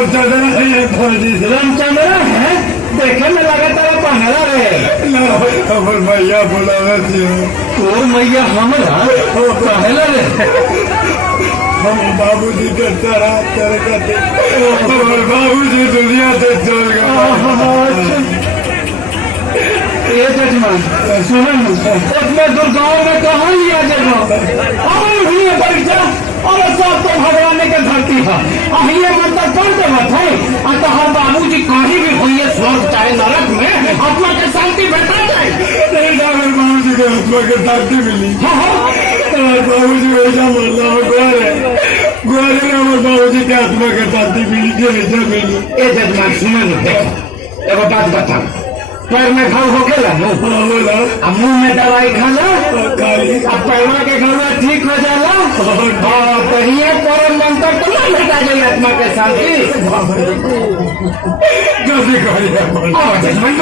रामचंद्र है देखे में लगा तारा पहला रे मैया बोला तोर मैया हमरा पहला रे हम बाबूजी के तरह करते बाबूजी दुनिया से चल गए। ये जजमान सुनो उसमें दुर्गाओं में कहाँ लिया जगह परीक्षा और सब तो भगवान के धरती है ये मतलब कौन से मत है अतः बाबूजी कहीं भी हुई स्वर्ग चाहे नरक में आत्मा के शांति बैठा जाए बाबूजी के आत्मा के शांति मिली। बाबूजी वैसा बोलना गोरे बाबूजी के आत्मा के शांति मिली मिली। ये जजमान सुनो देखो एगो बात बताओ पैर में घाव हो गया मुंह में दवाई खाना अब पैरवा के घरवा ठीक हो जाला ये परम मंत्र तो ना भेटा जाए आत्मा के शांति। जजमान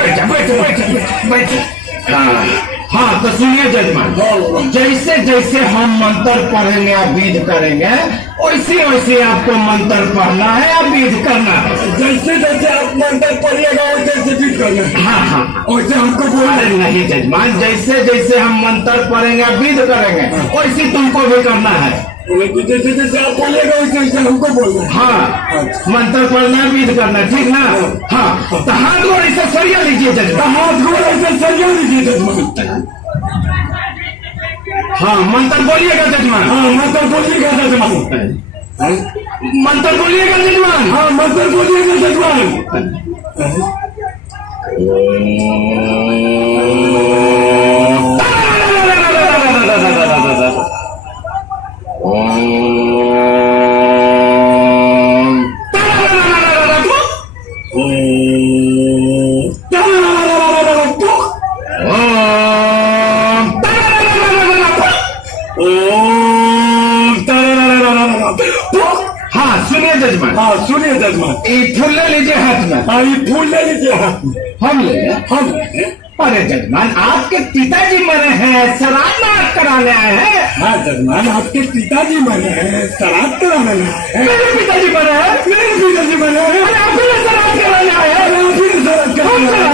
बैठ हाँ तो सुनिए जजमान जैसे जैसे हम मंत्र पढ़ेंगे या विध करेंगे वैसे वैसे आपको मंत्र पढ़ना है या विध करना है। जैसे जैसे आप मंत्र पढ़िएगा वैसे विध करना है। हाँ हाँ वैसे हमको बोले नहीं जजमान जैसे जैसे हम मंत्र पढ़ेंगे या विध करेंगे वैसे तुमको भी करना है। जैसे जैसे आप बोलेगा वैसे वैसे हमको बोलना है। हाँ मंत्र पढ़ना विध करना ठीक ना। हाँ तो हाथ गोड़ ऐसे सरिया लीजिए जजमान हाथ गोड़ ऐसे सरिया लीजिए जजमान। हाँ मंत्र बोलिएगा जजमान। हाँ मंत्र बोलिएगा जजमान। मंत्र बोलिएगा जजमान। हाँ मंत्र बोलिएगा जजमान। हाँ सुनिए जजमान ये फूल ले लीजिए हाथ में। हाँ ये फूल ले लीजिए हाथ में। हम ले हम अरे जजमान आपके पिताजी मरे हैं श्राद्ध कराने आए हैं। हाँ जजमान आपके पिताजी मरे हैं श्राद्ध कराने आए हैं। मेरे पिताजी मरे हैं मेरे पिताजी मरे हैं। आप श्राद्ध कराने आए हैं। श्राद्ध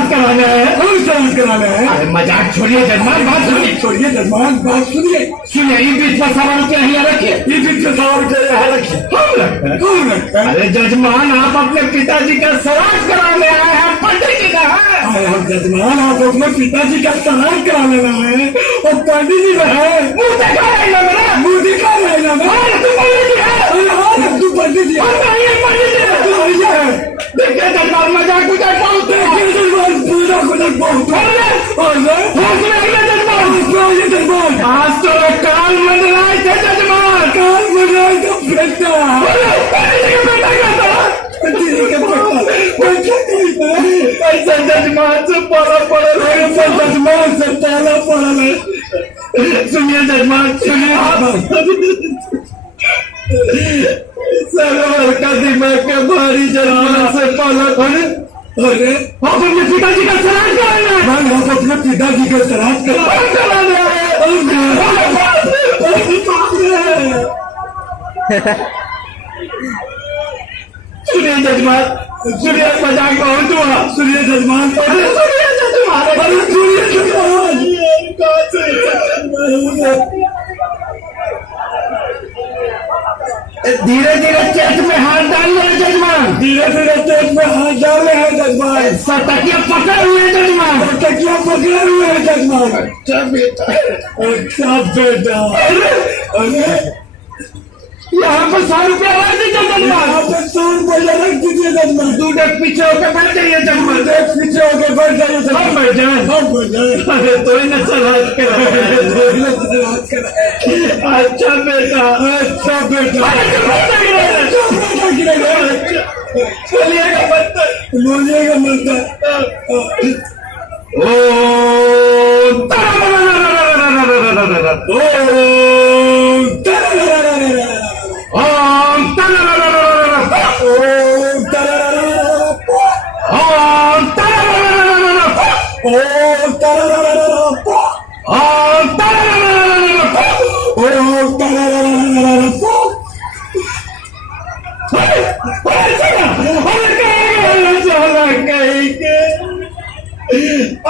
कराने आए हैं। श्राद्ध कराने आए हैं। मजाक छोड़िए जजमान बात सुनिए। छोड़िए जजमान बात सुनिए। सुनिए ये बीच में सवाल के यहाँ रखिए। ये बीच में सवाल के यहाँ रखिए। हम रखते हैं। अरे जजमान आप अपने पिताजी का श्राद्ध कराने आए हैं पंडित जी का है। जजमान आप अपने पिताजी का श्राद्ध कराने आए हैं और पंडित जी का है। मुँह दिखा रहेगा मेरा मुँह दिखा रहेगा तू पंडित जी है। तू पंडित जी है। देखिए जजमान मजाक गुजाक बहुत पूजा कुछ बहुत आज तो काल मंडराए थे जजमान। काल मंडराए तो बेटा ऐसा जजमान से पाला पड़ा ऐसा जजमान से पाला पड़ा है। सुनिए जजमान सुनिए सरोवर का दिमाग के भारी जजमान से पाला पड़े। अरे आप अपने पिताजी का श्राद्ध कराना है। हम अपने पिताजी का श्राद्ध कराना है। सुनिए जजमान सुनिए मजाक बहुत हुआ। सुनिए जजमान सुनिए जजमान सुनिए जजमान धीरे धीरे चेत में हाथ डाल रहे हैं जजमान। धीरे धीरे चेत में हाथ डाल रहे हैं जजमान। तकिया पकड़े हुए हैं जजमान। तकिया पकड़े हुए हैं जजमान। अच्छा बेटा अच्छा बेटा। अरे यहाँ पर 100 रुपया रख दीजिए जजमान। यहाँ पे 100 रुपया रख दीजिए जजमान। दूध एक पीछे होकर बैठ जाइए जजमान। एक पीछे होकर बैठ जाइए हम बैठ जाए। हम बैठ जाए। अरे तो ही न सलाद कराए। अच्छा बेटा अच्छा बेटा। चलिएगा मंत्र बोलिएगा मंत्र।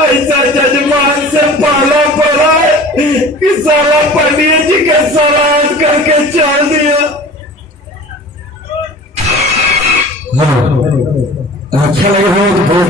ऐसा जजमान से पाला पड़ा है कि साला पंडित जी के सलाद करके छोड़ दिया। अच्छा लगे हो तो बहुत